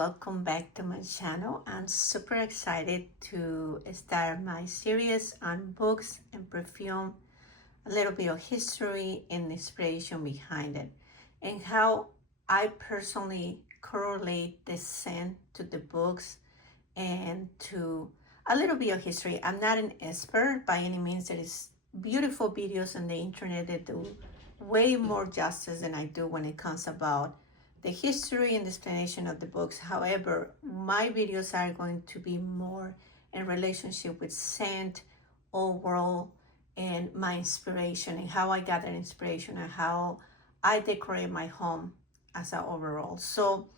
welcome back to my channel. I'm super excited to start my series on books and perfume, a little bit of history and inspiration behind it, and how I personally correlate the scent to the books and to a little bit of history. I'm not an expert by any means. There is beautiful videos on the internet that do way more justice than I do when it comes about the history and explanation of the books. However, my videos are going to be more in relationship with scent, overall, and my inspiration and how I got that inspiration and how I decorate my home as an overall. So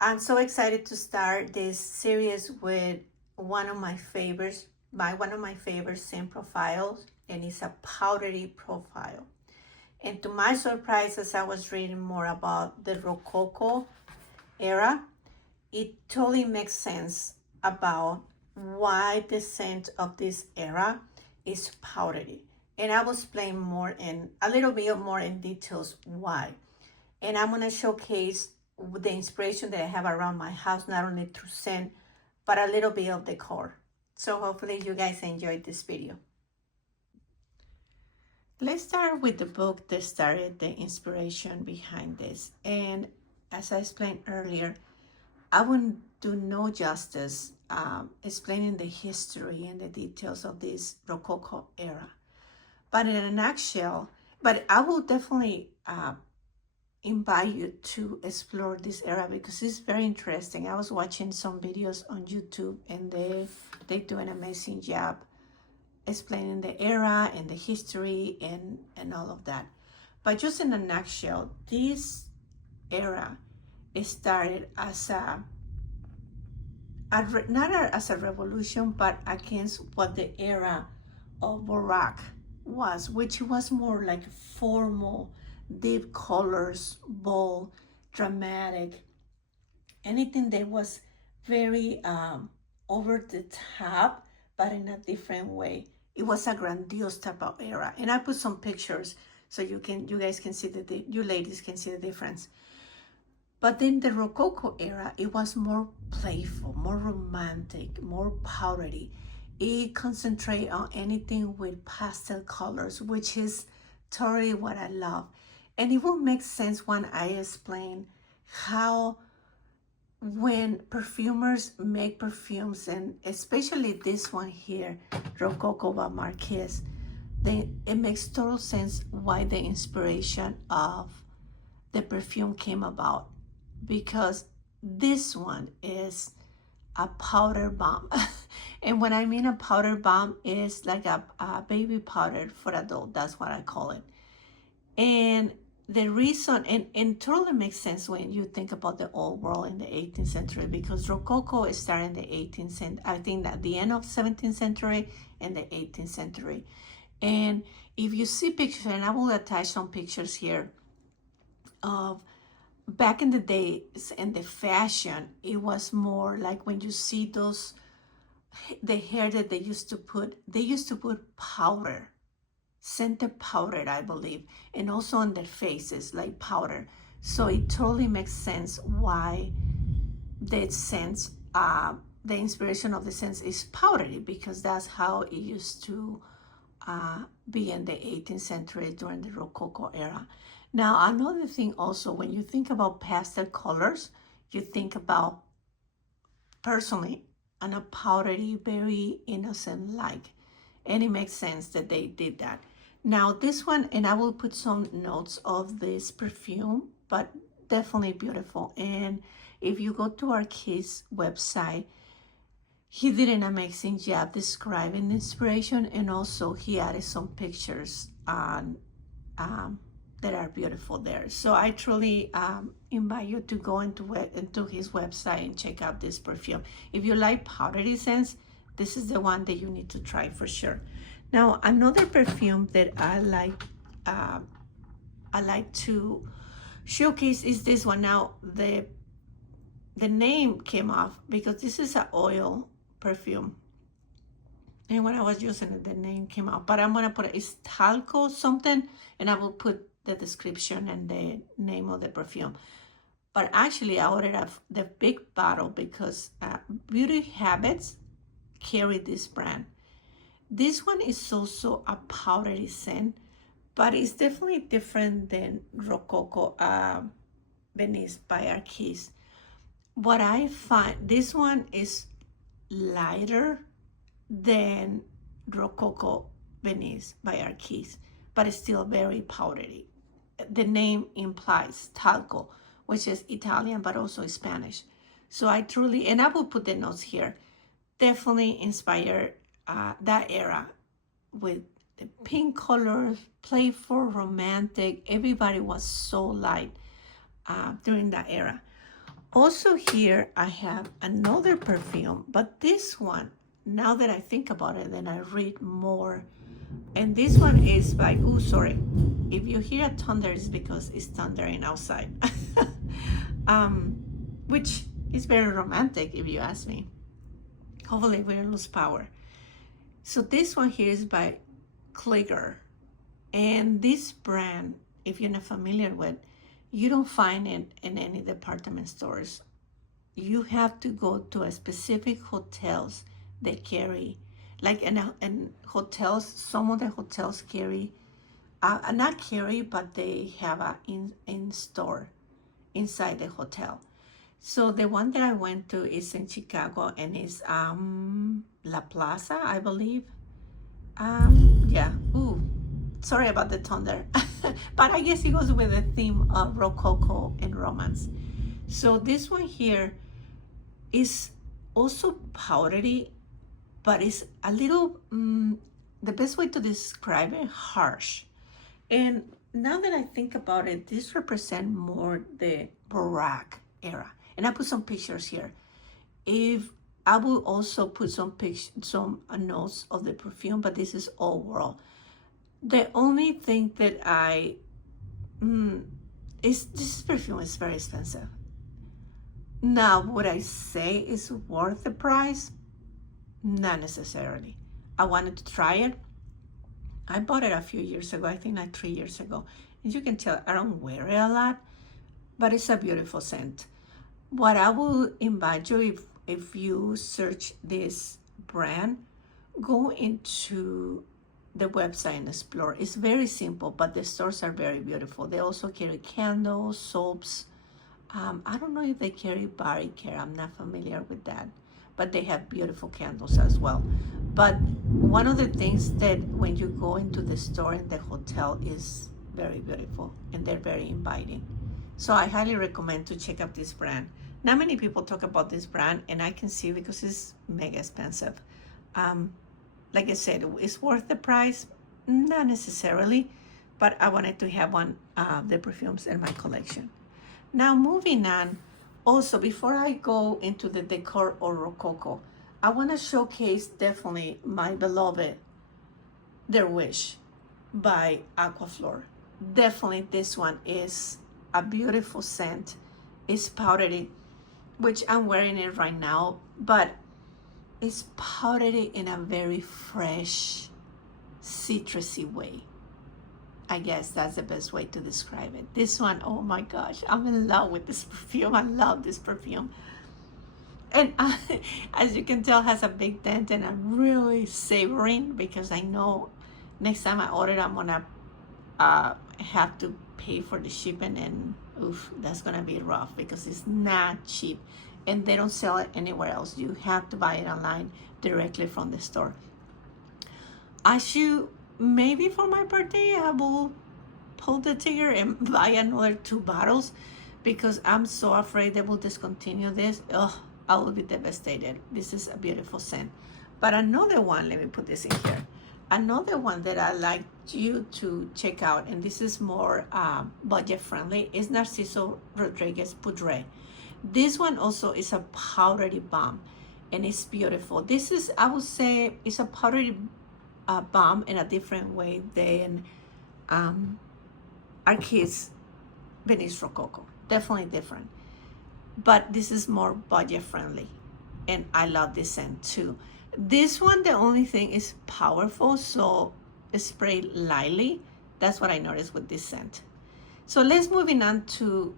I'm so excited to start this series with one of my favorites scent profiles, and it's a powdery profile. And to my surprise, as I was reading more about the Rococo era, it totally makes sense about why the scent of this era is powdery. And I will explain more in a little bit more in details why. And I'm gonna showcase the inspiration that I have around my house, not only through scent, but a little bit of decor. So hopefully you guys enjoyed this video. Let's start with the book that started the inspiration behind this. And as I explained earlier, I wouldn't do no justice explaining the history and the details of this Rococo era. But in a nutshell, but I will definitely invite you to explore this era because it's very interesting. I was watching some videos on YouTube and they do an amazing job explaining the era and the history and all of that. But just in a nutshell, this era started as not as a revolution, but against what the era of Baroque was, which was more like formal, deep colors, bold, dramatic, anything that was very over the top, but in a different way. It was a grandiose type of era. And I put some pictures so you guys can see you ladies can see the difference. But then the Rococo era, it was more playful, more romantic, more powdery. It concentrated on anything with pastel colors, which is totally what I love. And it will make sense when I explain how when perfumers make perfumes, and especially this one here, Rococo by Marquez, it makes total sense why the inspiration of the perfume came about, because this one is a powder bomb. And when I mean a powder bomb, is like a baby powder for adult. That's what I call it. And the reason, and totally makes sense when you think about the old world in the 18th century, because Rococo is starting in the 18th century, I think at the end of 17th century and the 18th century. And if you see pictures, and I will attach some pictures here of back in the days and the fashion, it was more like when you see those, the hair that they used to put powder, scented powder, I believe, and also on their faces, like powder. So it totally makes sense why the scents, the inspiration of the scents is powdery, because that's how it used to be in the 18th century during the Rococo era. Now, another thing also, when you think about pastel colors, you think about, personally, on a powdery, very innocent like, and it makes sense that they did that. Now this one, and I will put some notes of this perfume, but definitely beautiful. And if you go to our kid's website, he did an amazing job describing the inspiration, and also he added some pictures on that are beautiful there. So I truly invite you to go into his website and check out this perfume. If you like powdery scents, this is the one that you need to try for sure. Now, another perfume that I like to showcase is this one. Now, the name came off because this is an oil perfume. And when I was using it, the name came out. But I'm gonna put it's talco something, and I will put the description and the name of the perfume. But actually, I ordered the big bottle because Beauty Habits carry this brand. This one is also a powdery scent, but it's definitely different than Rococo Venice by Arquise. What I find, this one is lighter than Rococo Venice by Arquise, but it's still very powdery. The name implies talco, which is Italian but also Spanish. So I truly, and I will put the notes here, definitely inspired that era with the pink colors, playful, romantic. Everybody was so light during that era. Also here, I have another perfume, but this one, now that I think about it, then I read more. And this one is by, oh, sorry. If you hear a thunder, it's because it's thundering outside. Which is very romantic, if you ask me. Hopefully we don't lose power. So this one here is by Kliger. And this brand, if you're not familiar with, you don't find it in any department stores. You have to go to a specific hotels that carry, like in hotels, some of the hotels carry, not carry, but they have a in store inside the hotel. So the one that I went to is in Chicago and is La Plaza, I believe. Yeah. Ooh, sorry about the thunder. But I guess it goes with the theme of Rococo and romance. So this one here is also powdery, but it's a little, the best way to describe it, harsh. And now that I think about it, this represents more the Baroque era. And I put some pictures here. If I will also put some notes of the perfume, but this is all world. The only thing that is this perfume is very expensive. Now, would I say it's worth the price? Not necessarily. I wanted to try it. I bought it a few years ago, I think like 3 years ago. As you can tell, I don't wear it a lot, but it's a beautiful scent. What I will invite you, if you search this brand, go into the website and explore. It's very simple, but the stores are very beautiful. They also carry candles, soaps. I don't know if they carry body care. I'm not familiar with that, but they have beautiful candles as well. But one of the things that when you go into the store and the hotel is very beautiful and they're very inviting. So I highly recommend to check out this brand. Not many people talk about this brand, and I can see because it's mega expensive. Like I said, it's worth the price, not necessarily, but I wanted to have one of the perfumes in my collection. Now moving on, also before I go into the decor or Rococo, I want to showcase definitely my beloved Their Wish by Aquaflor. Definitely this one is a beautiful scent. It's powdery, which I'm wearing it right now, but it's powdery in a very fresh, citrusy way. I guess that's the best way to describe it. This one, oh my gosh, I'm in love with this perfume. I love this perfume. And as you can tell, has a big dent, and I'm really savoring because I know next time I order, I'm gonna have to pay for the shipping, and oof, that's gonna be rough because it's not cheap. And they don't sell it anywhere else. You have to buy it online directly from the store. I should, maybe for my birthday, I will pull the trigger and buy another 2 bottles because I'm so afraid they will discontinue this. Ugh, I will be devastated. This is a beautiful scent. But another one, let me put this in here. Another one that I like you to check out, and this is more budget friendly, is Narciso Rodriguez Poudre. This one also is a powdery balm, and it's beautiful. This is, I would say, it's a powdery balm in a different way than Arquise Venice Rococo. Definitely different. But this is more budget friendly, and I love this scent too. This one, the only thing is powerful, so spray lightly. That's what I noticed with this scent. So let's moving on to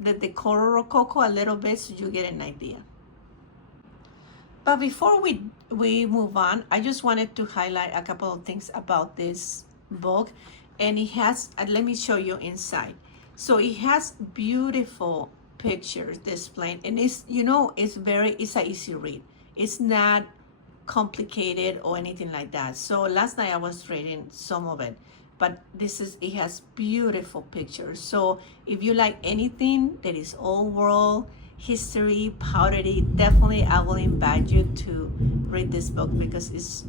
the decor Rococo a little bit so you get an idea. But before we move on, I just wanted to highlight a couple of things about this book. And it has, let me show you inside. So it has beautiful pictures displayed, and it's, you know, it's an easy read. It's not complicated or anything like that. So last night I was reading some of it, but it has beautiful pictures. So if you like anything that is old world history, powdery, definitely I will invite you to read this book, because it's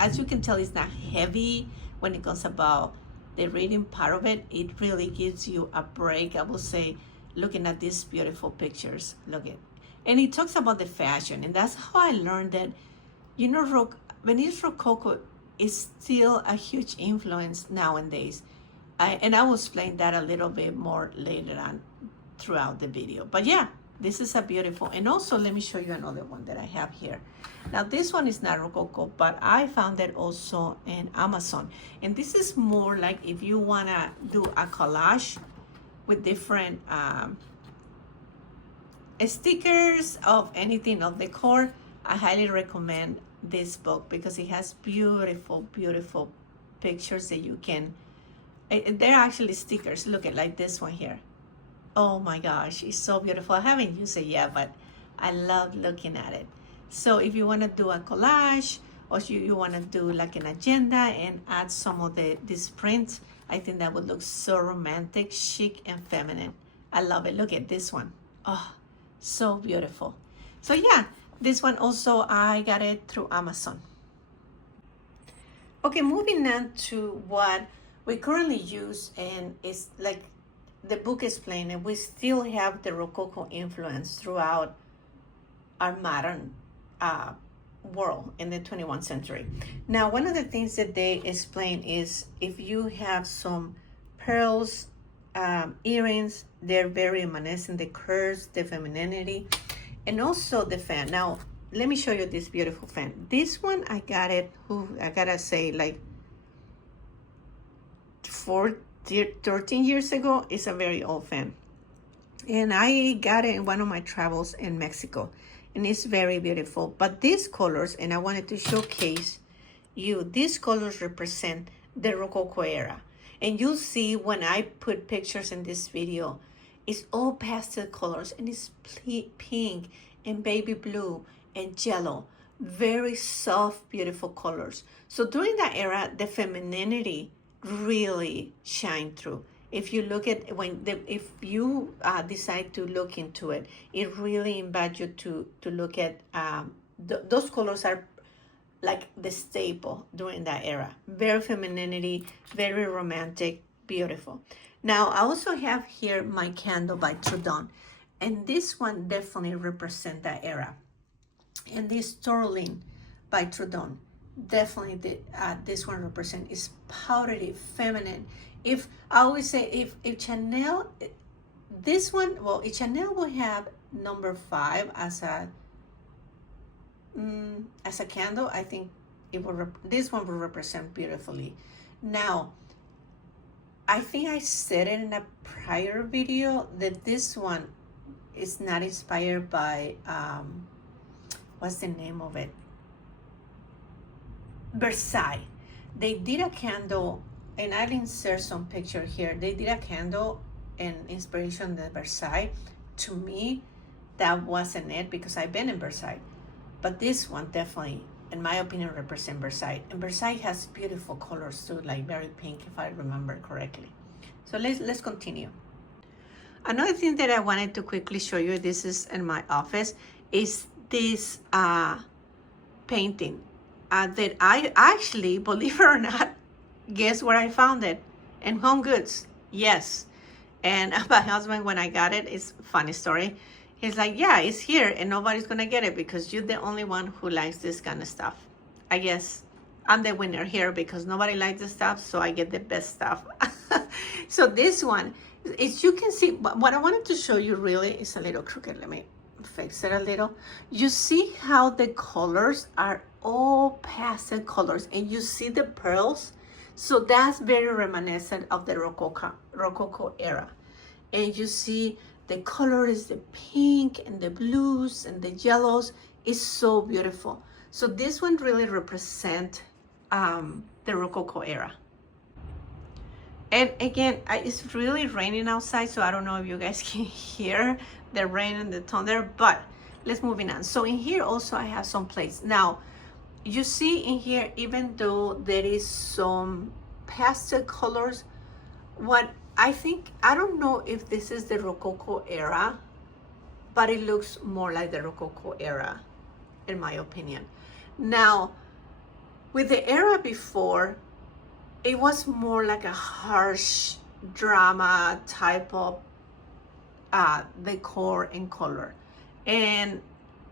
as you can tell, it's not heavy when it comes about the reading part of it. It really gives you a break, I will say, looking at these beautiful pictures. Look at, and it talks about the fashion, and that's how I learned that, you know, Venice Rococo is still a huge influence nowadays. And I will explain that a little bit more later on throughout the video. But yeah, this is a beautiful, and also let me show you another one that I have here. Now this one is not Rococo, but I found it also in Amazon. And this is more like if you wanna do a collage with different stickers of anything of decor, I highly recommend this book, because it has beautiful, beautiful pictures that you can, they're actually stickers. Look at like this one here. Oh my gosh, it's so beautiful. I haven't used it yet, but I love looking at it. So if you want to do a collage, or you want to do like an agenda and add some of this print, I think that would look so romantic, chic, and feminine. I love it. Look at this one. Oh, so beautiful. So yeah, this one also, I got it through Amazon. Okay, moving on to what we currently use, and it's like the book is plain, and we still have the Rococo influence throughout our modern world in the 21st century. Now, one of the things that they explain is if you have some pearls, earrings, they're very reminiscent, the curves, the femininity, and also the fan. Now, let me show you this beautiful fan. This one, I got it, I gotta say, like 13 years ago. It's a very old fan. And I got it in one of my travels in Mexico. And it's very beautiful. But these colors, and I wanted to showcase you, these colors represent the Rococo era. And you'll see when I put pictures in this video, it's all pastel colors, and it's pink and baby blue and yellow. Very soft, beautiful colors. So during that era, the femininity really shine through. If you look at if you decide to look into it, it really invites you to look at those colors are like the staple during that era. Very femininity, very romantic, beautiful. Now I also have here my candle by Trudon, and this one definitely represents that era. And this Sterling by Trudon, definitely this one represents is powdery, feminine. If I always say if Chanel, this one, well, if Chanel will have number 5 as a candle, I think it will this one will represent beautifully. Now, I think I said it in a prior video that this one is not inspired by what's the name of it? Versailles. They did a candle, and I'll insert some picture here. They did a candle in inspiration of Versailles. To me, that wasn't it, because I've been in Versailles. But this one definitely, in my opinion, represents Versailles. And Versailles has beautiful colors too, like very pink, if I remember correctly. So let's continue. Another thing that I wanted to quickly show you, this is in my office, is this painting that I actually, believe it or not, guess where I found it? In Home Goods. Yes. And my husband, when I got it, it's a funny story. He's like, yeah, it's here and nobody's gonna get it because you're the only one who likes this kind of stuff. I guess I'm the winner here because nobody likes this stuff, so I get the best stuff. So this one, as you can see, what I wanted to show you really is a little crooked. Let me fix it a little. You see how the colors are all pastel colors, and you see the pearls? So that's very reminiscent of the Rococo era. and you see the color is the pink and the blues and the yellows. It's so beautiful. So this one really represents the Rococo era. And again, it's really raining outside, so I don't know if you guys can hear the rain and the thunder, but let's move on. So in here also I have some plates. Now, you see in here, even though there is some pastel colors, what I think, I don't know if this is the Rococo era, but it looks more like the Rococo era, in my opinion. Now, with the era before, it was more like a harsh drama type of decor and color. And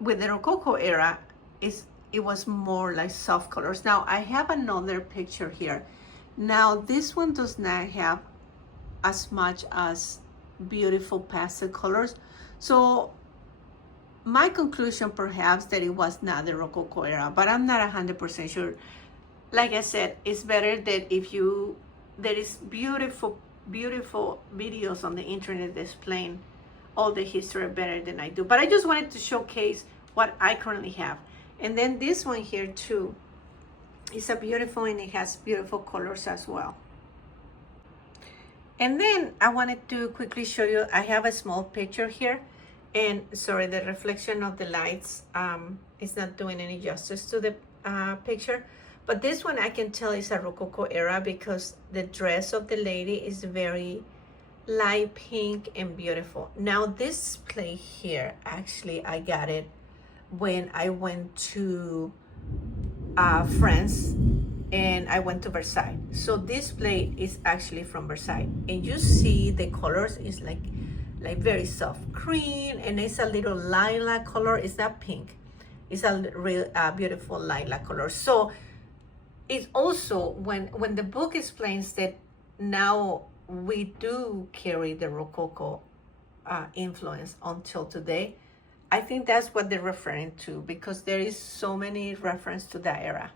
with the Rococo era, it was more like soft colors. Now, I have another picture here. Now, this one does not have as much as beautiful pastel colors. So my conclusion perhaps that it was not the Rococo era, but I'm not 100% sure. Like I said, it's better that there is beautiful videos on the internet displaying all the history better than I do. But I just wanted to showcase what I currently have. And then this one here too, it's a beautiful, and it has beautiful colors as well. And then I wanted to quickly show you, I have a small picture here, and sorry, the reflection of the lights is not doing any justice to the picture. But this one I can tell is a Rococo era because the dress of the lady is very light pink and beautiful. Now this plate here, actually I got it when I went to France and I went to Versailles. So this plate is actually from Versailles, and you see the colors is like very soft cream, and it's a little lilac color. It's not pink, it's a real beautiful lilac color. So it's also when the book explains that now we do carry the Rococo influence until today, I think that's what they're referring to, because there is so many reference to that era.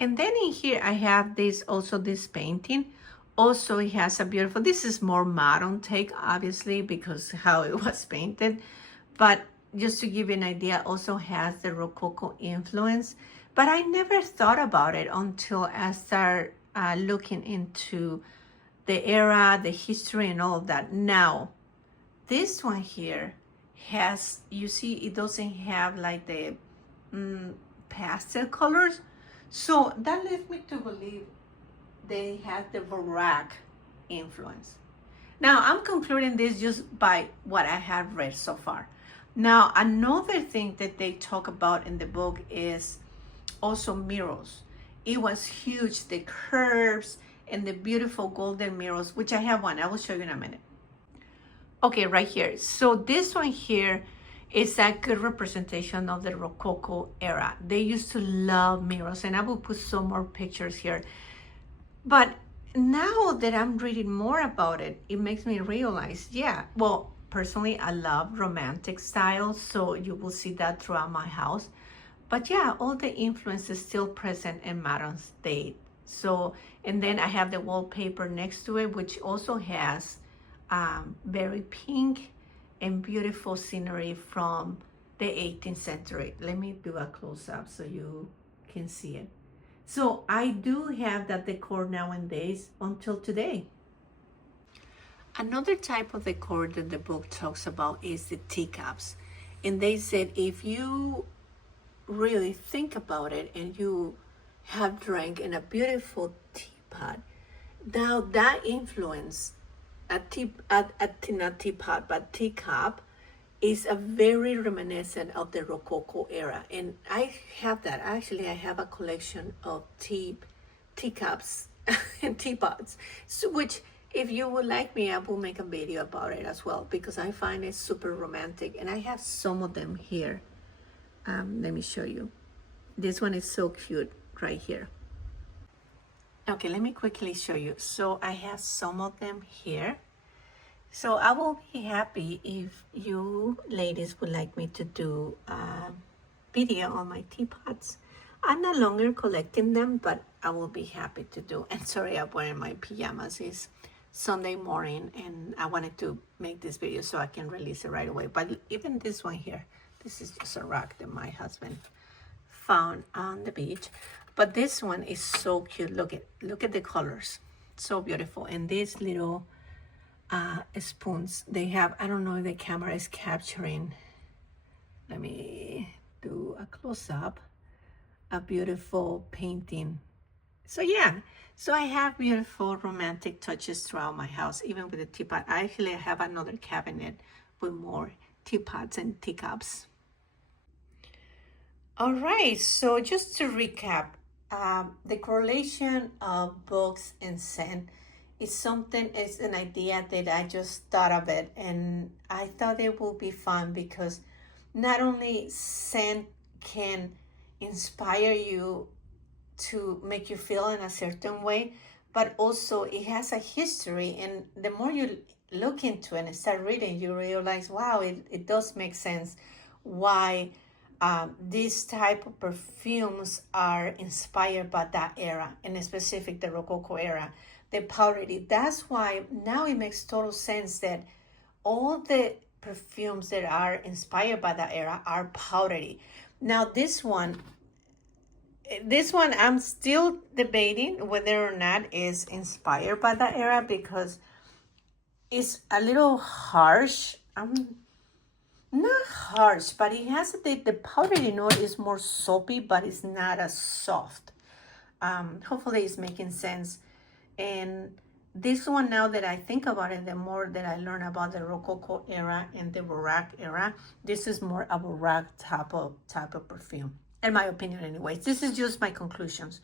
And then in here I have this painting. Also it has a beautiful, this is more modern take obviously because how it was painted, but just to give you an idea, also has the Rococo influence. But I never thought about it until I started looking into the era, the history, and all of that. Now, this one here has, you see, it doesn't have like the pastel colors. So that led me to believe they had the Baroque influence. Now, I'm concluding this just by what I have read so far. Now, another thing that they talk about in the book is also mirrors. It was huge, the curves and the beautiful golden mirrors, which I have one. I will show you in a minute. Okay, right here. So this one here is a good representation of the Rococo era. They used to love mirrors, and I will put some more pictures here. But now that I'm reading more about it, it makes me realize, yeah, well, personally, I love romantic styles, so you will see that throughout my house. But yeah, all the influence is still present in modern state. So, and then I have the wallpaper next to it, which also has very pink and beautiful scenery from the 18th century. Let me do a close-up so you can see it. So I do have that decor nowadays until today. Another type of decor that the book talks about is the teacups. And they said if you really think about it and you have drank in a beautiful teapot, now that influence, not teapot, but teacup, is a very reminiscent of the Rococo era. And I have that. Actually, I have a collection of teacups and teapots, so, which if you would like me, I will make a video about it as well, because I find it super romantic. And I have some of them here. Let me show you. This one is so cute right here. Okay, let me quickly show you. So I have some of them here. So I will be happy if you ladies would like me to do a video on my teapots. I'm no longer collecting them, but I will be happy to do. And sorry, I'm wearing my pajamas. It's Sunday morning, and I wanted to make this video so I can release it right away. But even this one here, this is just a rock that my husband found on the beach. But this one is so cute. Look at the colors, so beautiful. And these little spoons they have, I don't know if the camera is capturing. Let me do a close-up. A beautiful painting. So yeah, so I have beautiful romantic touches throughout my house, even with the teapot. I actually have another cabinet with more teapots and teacups. All right, so just to recap, the correlation of books and scent is something, it's an idea that I just thought of it, and I thought it would be fun because not only scent can inspire you to make you feel in a certain way, but also it has a history, and the more you look into it and start reading, you realize, wow, it does make sense why these type of perfumes are inspired by that era, and in specific the Rococo era, the powdery. That's why now it makes total sense that all the perfumes that are inspired by that era are powdery. Now this one I'm still debating whether or not is inspired by that era because it's a little harsh. Not harsh, but it has the powdery note is more soapy, but it's not as soft. Hopefully it's making sense. And this one, now that I think about it, the more that I learn about the Rococo era and the Baroque era, this is more a Baroque type of perfume, in my opinion anyways. This is just my conclusions.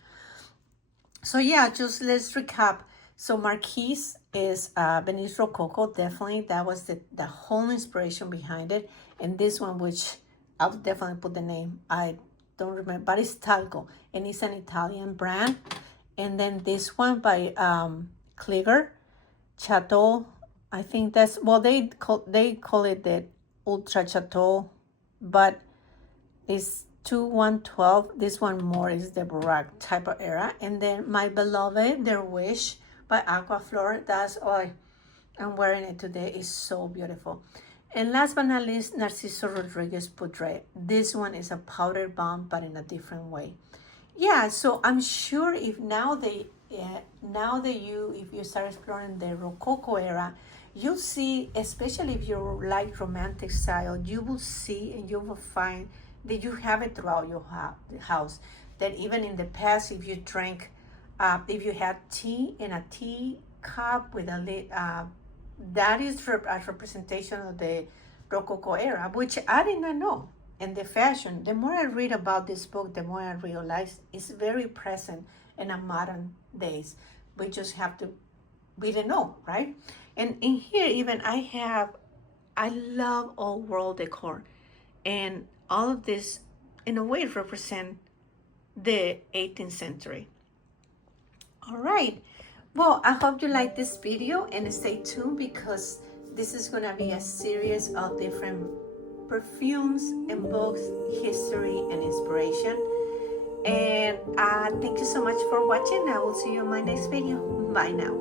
So yeah, just let's recap. So Marquise is Venice Rococo, definitely. That was the whole inspiration behind it. And this one, which I'll definitely put the name, I don't remember, but it's Talco, and it's an Italian brand. And then this one by Kliger, Chateau. I think that's, well, they call it the Ultra Chateau, but it's 2112. This one more is the Baroque type of era. And then My Beloved, Their Wish by Aquaflor. That's all I'm wearing it today. It's so beautiful. And last but not least, Narciso Rodriguez Poudre. This one is a powder bomb, but in a different way. Yeah, so I'm sure if if you start exploring the Rococo era, you'll see, especially if you like romantic style, you will see and you will find that you have it throughout your house. That even in the past, if you drank, if you had tea in a tea cup with a lid, that is a representation of the Rococo era, which I did not know. And the fashion, the more I read about this book, the more I realize it's very present in our modern days. We just have to, we don't know, right? And in here, even I love old world decor. And all of this, in a way, represent the 18th century. All right. Well, I hope you like this video and stay tuned because this is going to be a series of different perfumes and books, history and inspiration. And thank you so much for watching. I will see you in my next video. Bye now.